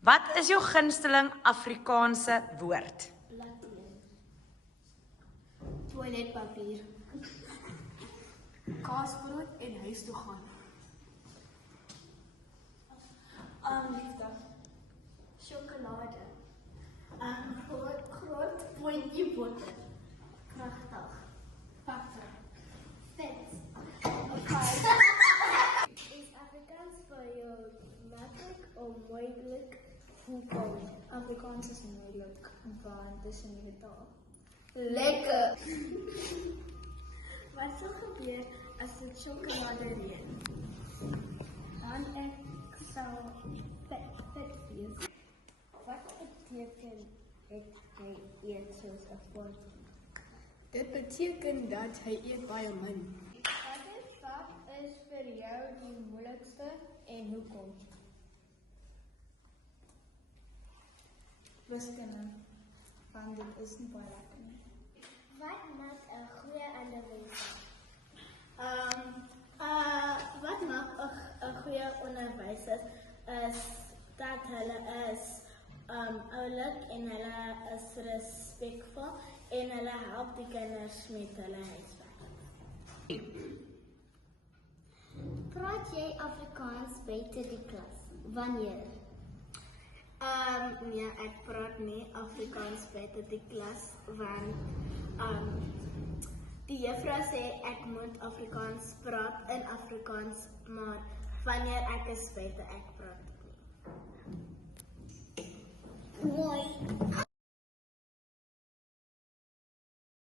Wat is jou gunsteling Afrikaanse woord? Latijn. Toiletpapier. Kaasbrood en huis toe gaan. Liefde. Chocolade. Groot pondjie boter. Kragtig. Pakte. Vet. Is Afrikaans vir jou maklik of moeilik? Hoekom? Afrikaans is moeilik, want dit is 'n nuwe taal. Lekker. Wat sal gebeur as dit sjokolade reën? Dan ek sal vet wees. Wat beteken hy eet soos 'n pond? Dit beteken dat hy eet baie min. Watter vak is vir jou die moeilikste en hoekom? Wiskunde, want dit is nie baie lekker nie. Wat maak 'n goeie onderwyser? Wat maak 'n goeie onderwyser is dat hulle is oulik en hulle is respekvol en hulle help die kinders met hulle huiswerk. Praat jy Afrikaans buite die klas? Wanneer? Nee, ek praat nie Afrikaans buite die klas want die juffrou sê ek moet Afrikaans praat in Afrikaans, maar wanneer ek is buite ek praat nie. Mooi.